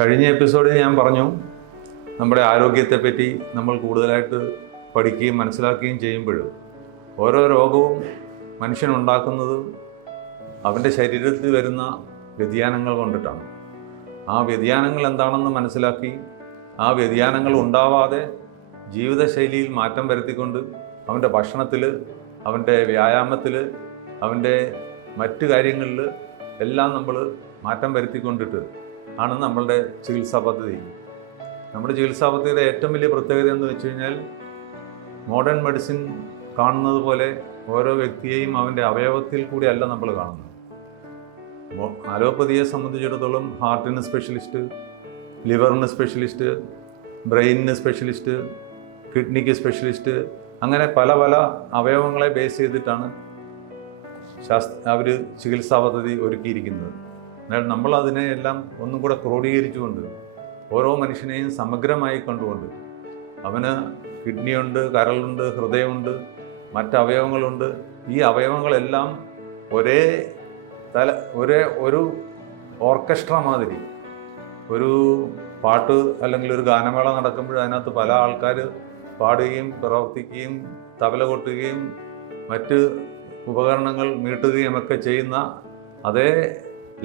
കഴിഞ്ഞ എപ്പിസോഡിൽ ഞാൻ പറഞ്ഞു നമ്മുടെ ആരോഗ്യത്തെപ്പറ്റി നമ്മൾ കൂടുതലായിട്ട് പഠിക്കുകയും മനസ്സിലാക്കുകയും ചെയ്യുമ്പോഴും ഓരോ രോഗവും മനുഷ്യനുണ്ടാക്കുന്നത് അവൻ്റെ ശരീരത്തിൽ വരുന്ന വ്യതിയാനങ്ങൾ കൊണ്ടിട്ടാണ്. ആ വ്യതിയാനങ്ങൾ എന്താണെന്ന് മനസ്സിലാക്കി ആ വ്യതിയാനങ്ങൾ ഉണ്ടാവാതെ ജീവിതശൈലിയിൽ മാറ്റം വരുത്തിക്കൊണ്ട് അവൻ്റെ ഭക്ഷണത്തിൽ, അവൻ്റെ വ്യായാമത്തിൽ, അവൻ്റെ മറ്റു കാര്യങ്ങളിൽ എല്ലാം നമ്മൾ മാറ്റം വരുത്തിക്കൊണ്ടിട്ട് ആണ് നമ്മളുടെ ചികിത്സാ പദ്ധതി. നമ്മുടെ ചികിത്സാ പദ്ധതിയുടെ ഏറ്റവും വലിയ പ്രത്യേകത എന്ന് വെച്ച് കഴിഞ്ഞാൽ മോഡേൺ മെഡിസിൻ കാണുന്നത് പോലെ ഓരോ വ്യക്തിയെയും അവൻ്റെ അവയവത്തിൽ കൂടിയല്ല നമ്മൾ കാണുന്നത്. അലോപ്പതിയെ സംബന്ധിച്ചിടത്തോളം ഹാർട്ടിന് സ്പെഷ്യലിസ്റ്റ്, ലിവറിന് സ്പെഷ്യലിസ്റ്റ്, ബ്രെയിനിന് സ്പെഷ്യലിസ്റ്റ്, കിഡ്നിക്ക് സ്പെഷ്യലിസ്റ്റ്, അങ്ങനെ പല പല അവയവങ്ങളെ ബേസ് ചെയ്തിട്ടാണ് അവർ ചികിത്സാ പദ്ധതി ഒരുക്കിയിരിക്കുന്നത്. എന്നാൽ നമ്മൾ അതിനെ എല്ലാം ഒന്നും കൂടെ ക്രോഡീകരിച്ചുകൊണ്ട് ഓരോ മനുഷ്യനെയും സമഗ്രമായി കണ്ടുകൊണ്ട് അവന് കിഡ്നിയുണ്ട്, കരളുണ്ട്, ഹൃദയമുണ്ട്, മറ്റവയവങ്ങളുണ്ട്. ഈ അവയവങ്ങളെല്ലാം ഒരു ഓർക്കസ്ട്ര മാതിരി ഒരു പാട്ട് അല്ലെങ്കിൽ ഒരു ഗാനമേള നടക്കുമ്പോൾ അതിനകത്ത് പല ആൾക്കാർ പാടുകയും പ്രവർത്തിക്കുകയും തബല കൊട്ടുകയും മറ്റ് ഉപകരണങ്ങൾ മീട്ടുകയും ഒക്കെ ചെയ്യുന്ന അതേ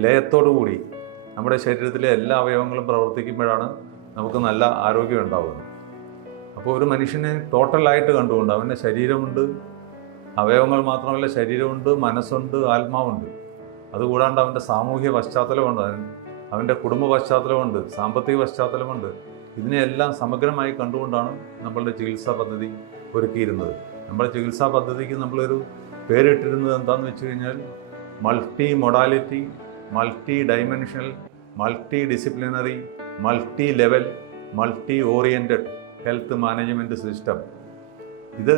ലയത്തോടു കൂടി നമ്മുടെ ശരീരത്തിലെ എല്ലാ അവയവങ്ങളും പ്രവർത്തിക്കുമ്പോഴാണ് നമുക്ക് നല്ല ആരോഗ്യം ഉണ്ടാകുന്നത്. അപ്പോൾ ഒരു മനുഷ്യനെ ടോട്ടലായിട്ട് കണ്ടുകൊണ്ട് അവൻ്റെ ശരീരമുണ്ട്, അവയവങ്ങൾ മാത്രമല്ല, ശരീരമുണ്ട്, മനസ്സുണ്ട്, ആത്മാവുണ്ട്. അതുകൂടാണ്ട് അവൻ്റെ സാമൂഹ്യ പശ്ചാത്തലമുണ്ട്, അവൻ്റെ കുടുംബ പശ്ചാത്തലമുണ്ട്, സാമ്പത്തിക പശ്ചാത്തലമുണ്ട്. ഇതിനെയെല്ലാം സമഗ്രമായി കണ്ടുകൊണ്ടാണ് നമ്മളുടെ ചികിത്സാ പദ്ധതി ഒരുക്കിയിരുന്നത്. നമ്മുടെ ചികിത്സാ പദ്ധതിക്ക് നമ്മളൊരു പേരിട്ടിരുന്നത് എന്താണെന്ന് വെച്ച് കഴിഞ്ഞാൽ multi modality, multi dimensional, multi disciplinary, multi level, multi oriented health management system. ഇത്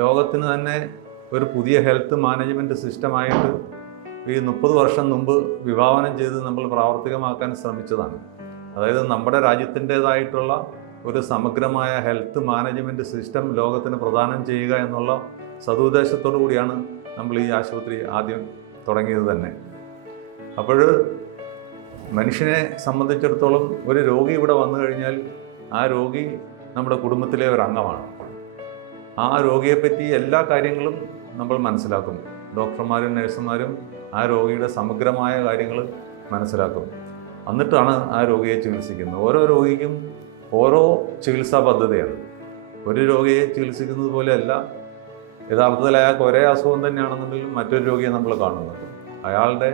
ലോകത്തിന് തന്നെ ഒരു പുതിയ ഹെൽത്ത് മാനേജ്മെൻറ്റ് സിസ്റ്റമായിട്ട് ഈ 30 വർഷം മുമ്പ് വിഭാവനം ചെയ്ത് നമ്മൾ പ്രാവർത്തികമാക്കാൻ ശ്രമിച്ചതാണ്. അതായത് നമ്മുടെ രാജ്യത്തിൻ്റേതായിട്ടുള്ള ഒരു സമഗ്രമായ ഹെൽത്ത് മാനേജ്മെൻറ്റ് സിസ്റ്റം ലോകത്തിന് പ്രദാനം ചെയ്യുക എന്നുള്ള സതുദ്ദേശത്തോടു കൂടിയാണ് നമ്മൾ ഈ ആശുപത്രി ആദ്യം തുടങ്ങിയത് തന്നെ. അപ്പോൾ മനുഷ്യനെ സംബന്ധിച്ചിടത്തോളം ഒരു രോഗി ഇവിടെ വന്നു കഴിഞ്ഞാൽ ആ രോഗി നമ്മുടെ കുടുംബത്തിലെ ഒരു അംഗമാണ്. ആ രോഗിയെപ്പറ്റി എല്ലാ കാര്യങ്ങളും നമ്മൾ മനസ്സിലാക്കും. ഡോക്ടർമാരും നഴ്സുമാരും ആ രോഗിയുടെ സമഗ്രമായ കാര്യങ്ങൾ മനസ്സിലാക്കും. എന്നിട്ടാണ് ആ രോഗിയെ ചികിത്സിക്കുന്നത്. ഓരോ രോഗിക്കും ഓരോ ചികിത്സാ പദ്ധതിയാണ്. ഒരു രോഗിയെ ചികിത്സിക്കുന്നത് പോലെയല്ല യഥാർത്ഥത്തിൽ അയാൾക്ക് ഒരേ അസുഖം തന്നെയാണെന്നുണ്ടെങ്കിലും മറ്റൊരു രോഗിയെ നമ്മൾ കാണുന്നുണ്ട്. അയാളുടെ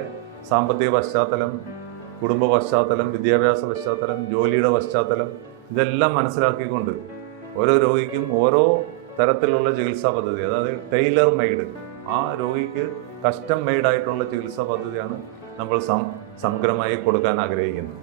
സാമ്പത്തിക പശ്ചാത്തലം, കുടുംബ പശ്ചാത്തലം, വിദ്യാഭ്യാസ പശ്ചാത്തലം, ജോലിയുടെ പശ്ചാത്തലം, ഇതെല്ലാം മനസ്സിലാക്കിക്കൊണ്ട് ഓരോ രോഗിക്കും ഓരോ തരത്തിലുള്ള ചികിത്സാ പദ്ധതി, അതായത് ടൈലർ മെയ്ഡ്, ആ രോഗിക്ക് കസ്റ്റം മെയ്ഡായിട്ടുള്ള ചികിത്സാ പദ്ധതിയാണ് നമ്മൾ സമഗ്രമായി കൊടുക്കാൻ ആഗ്രഹിക്കുന്നത്.